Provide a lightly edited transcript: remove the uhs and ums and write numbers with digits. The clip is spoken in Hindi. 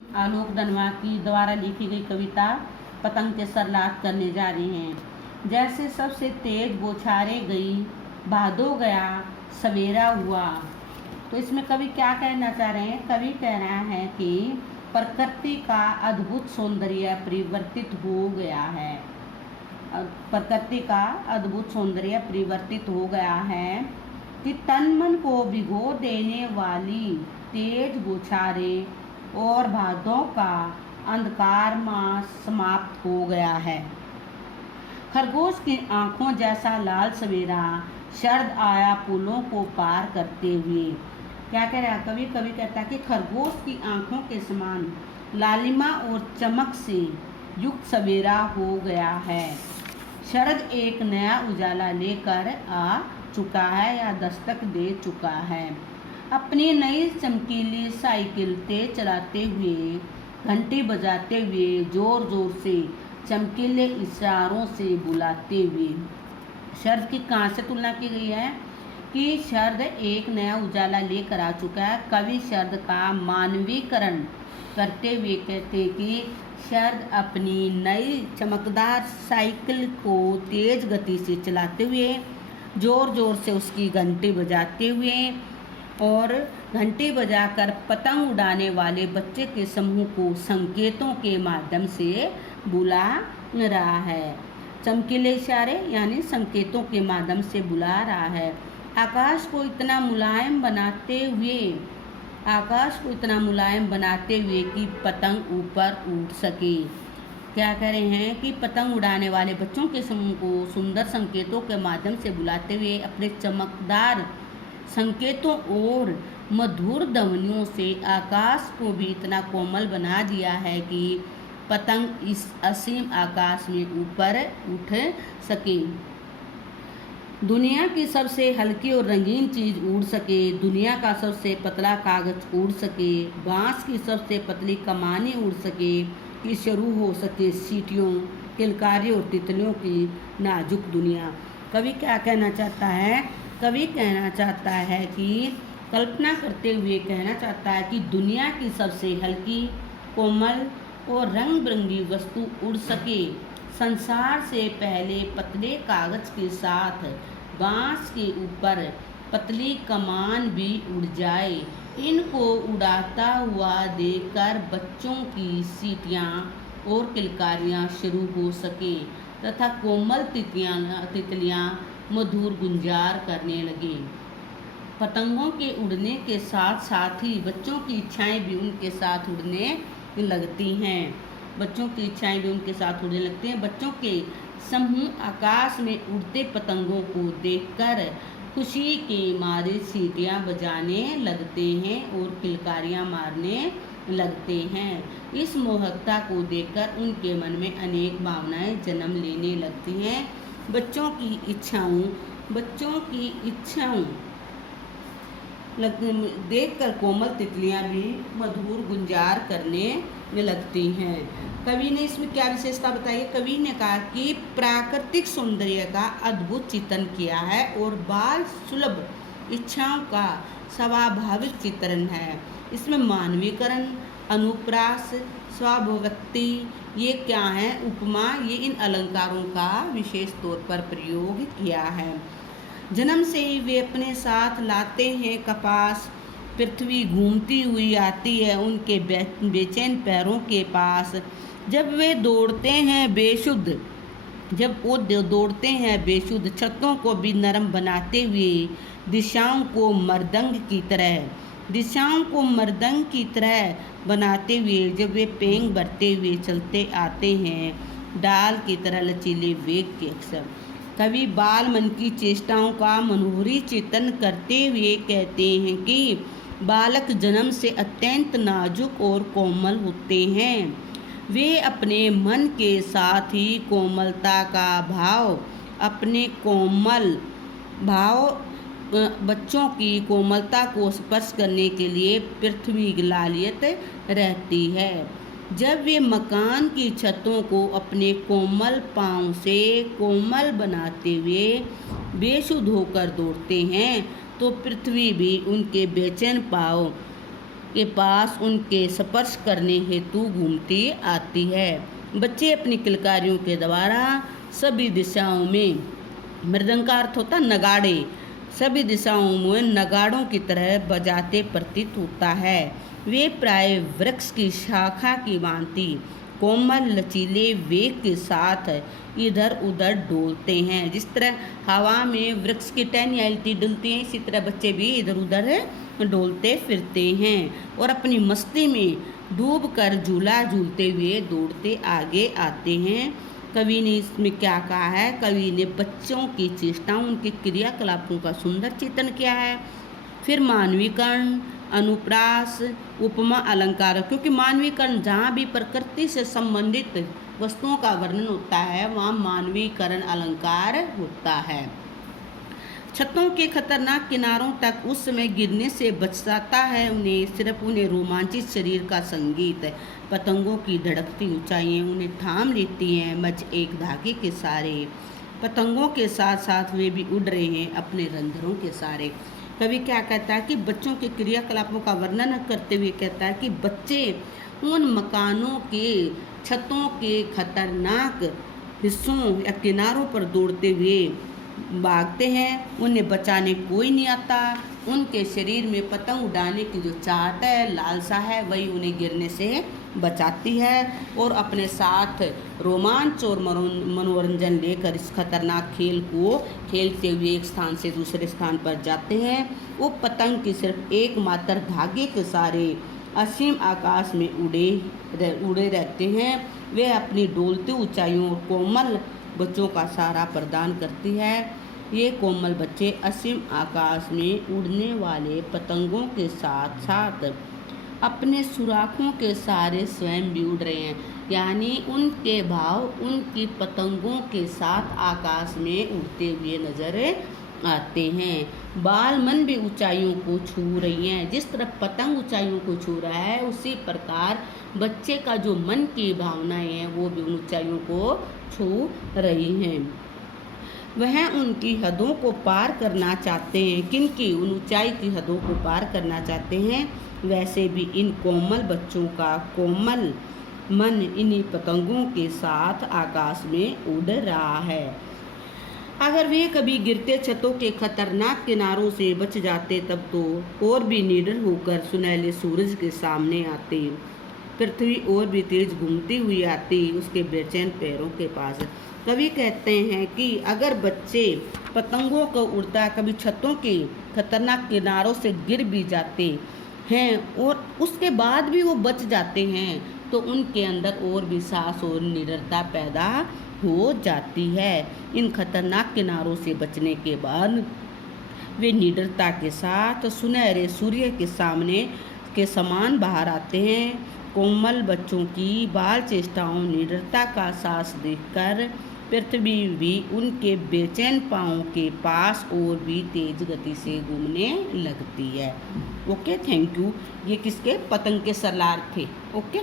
आलोक धनवा की द्वारा लिखी गई कविता पतंग के सरलाट करने जा रही हैं। जैसे सबसे तेज बौछारे गई, भादो गया सवेरा हुआ। तो इसमें कवि क्या कहना चाह रहे हैं? कवि कह रहा है कि प्रकृति का अद्भुत सौंदर्य परिवर्तित हो गया है। प्रकृति का अद्भुत सौंदर्य परिवर्तित हो गया है कि तन मन को भिगो देने वाली तेज बौछारे और भादों का अंधकार मास समाप्त हो गया है। खरगोश की आंखों जैसा लाल सवेरा शरद आया पुलों को पार करते हुए। क्या कह रहा है कवि? कवि कहता है कि खरगोश की आंखों के समान लालिमा और चमक से युक्त सवेरा हो गया है। शरद एक नया उजाला लेकर आ चुका है या दस्तक दे चुका है। अपनी नई चमकीली साइकिल तेज चलाते हुए, घंटी बजाते हुए, जोर जोर से चमकीले इशारों से बुलाते हुए। शरद की कहाँ से तुलना की गई है कि शरद एक नया उजाला लेकर आ चुका है। कवि शरद का मानवीकरण करते हुए कहते कि शरद अपनी नई चमकदार साइकिल को तेज गति से चलाते हुए, जोर जोर से उसकी घंटी बजाते हुए और घंटी बजाकर पतंग उड़ाने वाले बच्चे के समूह को संकेतों के माध्यम से बुला रहा है। चमकीले इशारे यानी संकेतों के माध्यम से बुला रहा है। आकाश को इतना मुलायम बनाते हुए कि पतंग ऊपर उड़ सके। क्या कह रहे हैं कि पतंग उड़ाने वाले बच्चों के समूह को सुंदर संकेतों के माध्यम से बुलाते हुए अपने चमकदार संकेतों और मधुर ध्वनियों से आकाश को भी इतना कोमल बना दिया है कि पतंग इस असीम आकाश में ऊपर उठ सके। दुनिया की सबसे हल्की और रंगीन चीज़ उड़ सके, दुनिया का सबसे पतला कागज उड़ सके, बांस की सबसे पतली कमानी उड़ सके कि शुरू हो सके सीटियों, किलकारी और तितलियों की नाजुक दुनिया। कवि क्या कहना चाहता है? कवि कहना चाहता है कि कल्पना करते हुए कहना चाहता है कि दुनिया की सबसे हल्की, कोमल और रंग बिरंगी वस्तु उड़ सके। संसार से पहले पतले कागज के साथ बांस के ऊपर पतली कमान भी उड़ जाए। इनको उड़ाता हुआ देखकर बच्चों की सीटियाँ और किलकारियाँ शुरू हो सके तथा कोमल तितलियाँ मधुर गुंजार करने लगे। पतंगों के उड़ने के साथ साथ ही बच्चों की इच्छाएं भी उनके साथ उड़ने लगती हैं। बच्चों के समूह आकाश में उड़ते पतंगों को देखकर खुशी के मारे सीटियाँ बजाने लगते हैं और किलकारियाँ मारने लगते हैं। इस मोहकता को देखकर उनके मन में अनेक भावनाएं जन्म लेने लगती हैं। बच्चों की इच्छाओं देखकर कोमल तितलियां भी मधुर गुंजार करने लगती हैं। कवि ने इसमें क्या विशेषता बताई है? कवि ने कहा कि प्राकृतिक सौंदर्य का अद्भुत चित्रण किया है और बाल सुलभ इच्छाओं का स्वाभाविक चित्रण है। इसमें मानवीकरण, अनुप्रास, स्वाभिव्यक्ति, ये क्या है? उपमा, ये इन अलंकारों का विशेष तौर पर प्रयोग किया है। जन्म से ही वे अपने साथ लाते हैं कपास, पृथ्वी घूमती हुई आती है उनके बेचैन पैरों के पास। जब वो दौड़ते हैं बेसुध छतों को भी नरम बनाते हुए, दिशाओं को मृदंग की तरह बनाते हुए जब वे पेंग भरते हुए चलते आते हैं, डाल की तरह लचीले वेग के अक्षर। कवि बाल मन की चेष्टाओं का मनोहरी चित्रण करते हुए कहते हैं कि बालक जन्म से अत्यंत नाजुक और कोमल होते हैं। वे अपने मन के साथ ही कोमलता का बच्चों की कोमलता को स्पर्श करने के लिए पृथ्वी लालियत रहती है। जब वे मकान की छतों को अपने कोमल पाँव से कोमल बनाते हुए बेसुध होकर दौड़ते हैं तो पृथ्वी भी उनके बेचैन पाँव के पास उनके स्पर्श करने हेतु घूमती आती है। बच्चे अपनी किलकारियों के द्वारा सभी दिशाओं में, मृदंग का अर्थ होता नगाड़े, सभी दिशाओं में नगाड़ों की तरह बजाते प्रतीत होता है। वे प्राय वृक्ष की शाखा की भांति कोमल लचीले वेग के साथ इधर उधर डोलते हैं। जिस तरह हवा में वृक्ष की टहनियाँ डुलती हैं, इसी तरह बच्चे भी इधर उधर डोलते फिरते हैं और अपनी मस्ती में डूबकर झूला झूलते हुए दौड़ते आगे आते हैं। कवि ने इसमें क्या कहा है? कवि ने बच्चों की चेष्टाओं, उनके क्रियाकलापों का सुंदर चित्रण किया है। फिर मानवीकरण, अनुप्रास, उपमा, अलंकार, क्योंकि मानवीकरण जहाँ भी प्रकृति से संबंधित वस्तुओं का वर्णन होता है वहाँ मानवीकरण अलंकार होता है। छतों के खतरनाक किनारों तक उस समय गिरने से बचाता है उन्हें रोमांचित शरीर का संगीत, पतंगों की धड़कती ऊंचाइयाँ उन्हें थाम लेती हैं मज एक धागे के सारे। पतंगों के साथ साथ वे भी उड़ रहे हैं अपने रंध्रों के सारे। कवि क्या कहता है कि बच्चों के क्रियाकलापों का वर्णन करते हुए कहता है कि बच्चे उन मकानों के छतों के खतरनाक हिस्सों या किनारों पर दौड़ते हुए भागते हैं, उन्हें बचाने कोई नहीं आता। उनके शरीर में पतंग उड़ाने की जो चाहत है, लालसा है, वही उन्हें गिरने से बचाती है और अपने साथ रोमांच और मनोरंजन लेकर इस खतरनाक खेल को खेलते हुए एक स्थान से दूसरे स्थान पर जाते हैं। वो पतंग की सिर्फ एकमात्र धागे के सारे असीम आकाश में उड़े रहते हैं। वे अपनी डोलती ऊंचाइयों और कोमल बच्चों का सहारा प्रदान करती है। ये कोमल बच्चे असीम आकाश में उड़ने वाले पतंगों के साथ साथ अपने सुराखों के सहारे स्वयं भी उड़ रहे हैं, यानी उनके भाव उनकी पतंगों के साथ आकाश में उड़ते हुए नजर आते हैं। बाल मन भी ऊंचाइयों को छू रही हैं। जिस तरह पतंग ऊंचाइयों को छू रहा है, उसी प्रकार बच्चे का जो मन की भावनाएं हैं वो भी ऊंचाइयों को छू रही हैं। वह उनकी हदों को पार करना चाहते हैं, किनकी? उन ऊंचाई की हदों को पार करना चाहते हैं। वैसे भी इन कोमल बच्चों का कोमल मन इन्हीं पतंगों के साथ आकाश में उड़ रहा है। अगर वे कभी गिरते छतों के खतरनाक किनारों से बच जाते तब तो और भी निडर होकर सुनहले सूरज के सामने आते, पृथ्वी और भी तेज घूमती हुई आती उसके बेचैन पैरों के पास। कवि कहते हैं कि अगर बच्चे पतंगों को उड़ता कभी छतों के खतरनाक किनारों से गिर भी जाते हैं और उसके बाद भी वो बच जाते हैं, तो उनके अंदर और भी साहस और निडरता पैदा हो जाती है। इन खतरनाक किनारों से बचने के बाद वे निडरता के साथ सुनहरे सूर्य के सामने के समान बाहर आते हैं। कोमल बच्चों की बाल चेष्टाओं, निडरता का साहस देखकर पृथ्वी भी उनके बेचैन पाँवों के पास और भी तेज गति से घूमने लगती है। Okay, thank you. ये किसके? पतंग के सरलार थे। ओके।